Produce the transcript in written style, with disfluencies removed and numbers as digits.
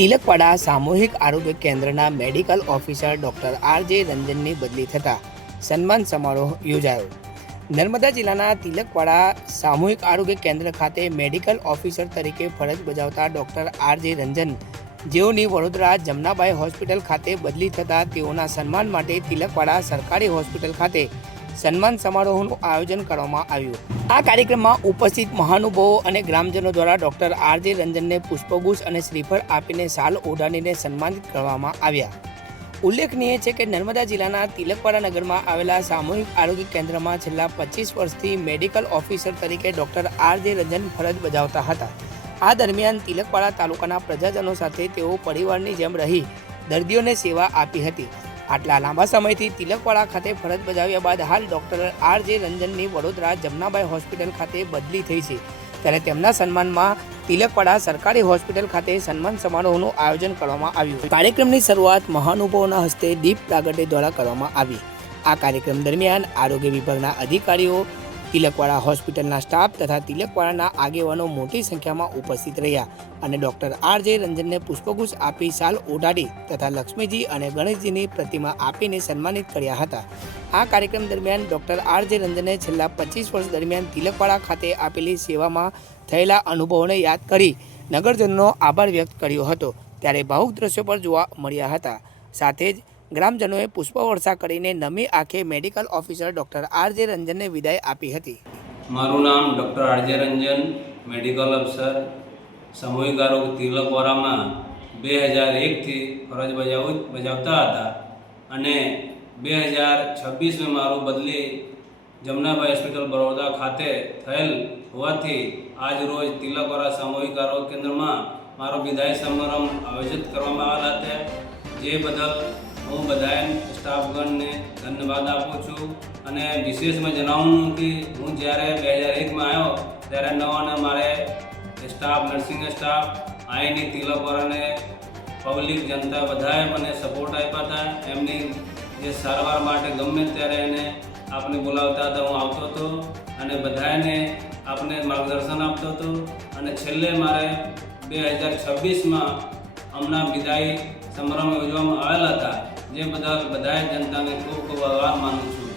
તિલકવાડા સામૂહિક આરોગ્ય કેન્દ્રના મેડિકલ ઓફિસર ડૉક્ટર આર.જે. રંજનની બદલી થતાં સન્માન સમારોહ યોજાયો. નર્મદા જિલ્લાના તિલકવાડા સામૂહિક આરોગ્ય કેન્દ્ર ખાતે મેડિકલ ઓફિસર તરીકે ફરજ બજાવતા ડૉક્ટર આર.જે. રંજન, જેઓની વડોદરા જમનાબાઈ હોસ્પિટલ ખાતે બદલી થતાં તેઓના સન્માન માટે તિલકવાડા સરકારી હોસ્પિટલ ખાતે સન્માન સમારોહનું આયોજન કરવામાં આવ્યું. આ કાર્યક્રમમાં ઉપસ્થિત મહાનુભાવો અને ગ્રામજનો દ્વારા ડૉક્ટર આર.જે. રંજનને પુષ્પગુચ્છ અને શ્રીફળ આપીને શાલ ઓઢાડીને સન્માનિત કરવામાં આવ્યા. ઉલ્લેખનીય છે કે નર્મદા જિલ્લાના તિલકવાડા નગરમાં આવેલા સામૂહિક આરોગ્ય કેન્દ્રમાં છેલ્લા 25 વર્ષથી મેડિકલ ઓફિસર તરીકે ડૉક્ટર આર.જે. રંજન ફરજ બજાવતા હતા. આ દરમિયાન તિલકવાડા તાલુકાના પ્રજાજનો સાથે તેઓ પરિવારની જેમ રહી દર્દીઓને સેવા આપી હતી. આટલા લાંબા સમયથી તિલકવાડા ખાતે ફરજ બજાવ્યા બાદ હાલ ડૉક્ટર આર.જે. રંજનની વડોદરા જમનાબાઈ હોસ્પિટલ ખાતે બદલી થઈ છે, ત્યારે તેમના સન્માનમાં તિલકવાડા સરકારી હોસ્પિટલ ખાતે સન્માન સમારોહનું આયોજન કરવામાં આવ્યું. કાર્યક્રમની શરૂઆત મહાનુભાવોના હસ્તે દીપ પ્રાગટ્ય દ્વારા કરવામાં આવી. આ કાર્યક્રમ દરમિયાન આરોગ્ય વિભાગના અધિકારીઓ, તિલકવાડા હોસ્પિટલના સ્ટાફ તથા તિલકવાડાના આગેવાનો મોટી સંખ્યામાં ઉપસ્થિત રહ્યા અને ડૉક્ટર આર.જે. રંજનને પુષ્પગુચ્છ આપી શાલ ઓઢાડી તથા લક્ષ્મીજી અને ગણેશજીની પ્રતિમા આપીને સન્માનિત કર્યા હતા. આ કાર્યક્રમ દરમિયાન ડૉક્ટર આર.જે. રંજને છેલ્લા 25 વર્ષ દરમિયાન તિલકવાડા ખાતે આપેલી સેવામાં થયેલા અનુભવોને યાદ કરી નગરજનોનો આભાર વ્યક્ત કર્યો હતો, ત્યારે ભાવુક દ્રશ્યો પર જોવા મળ્યા હતા. સાથે જ ગ્રામજનોએ પુષ્પવર્ષા કરીને નમી આંખે મેડિકલ ઓફિસર ડૉક્ટર આર.જે. રંજનને વિદાય આપી હતી. મારું નામ ડૉક્ટર આર.જે. રંજન, મેડિકલ ઓફિસર સામૂહિક આરોગ્ય તિલકવાડામાં 2001થી ફરજ બજાવતા હતા અને 2026માં મારું બદલી જમનાબાઈ હોસ્પિટલ બરોડા ખાતે થયેલ હોવાથી આજ રોજ તિલકવાડા સામૂહિક આરોગ્ય કેન્દ્રમાં મારો વિદાય સમારંભ આયોજિત કરવામાં આવેલા હતા. જે બદલ હું બધા સ્ટાફગણને ધન્યવાદ આપું છું અને વિશેષમાં જણાવું કે હું જ્યારે 2001માં આવ્યો ત્યારે નવાને મારે સ્ટાફ, નર્સિંગ સ્ટાફ, અહીંની તિલકવાડાને પબ્લિક જનતા બધાએ મને સપોર્ટ આપ્યા હતા. એમની જે સારવાર માટે ગમે ત્યારે એને આપણે બોલાવતા હતા, હું આવતો હતો અને બધાને આપણે માર્ગદર્શન આપતો હતો. અને છેલ્લે મારે 2026માં હમણાં વિદાય સમારંભ યોજવામાં આવેલા હતા, જે બદલ બધાએ જનતાને ખૂબ ખૂબ આભાર માનું છું.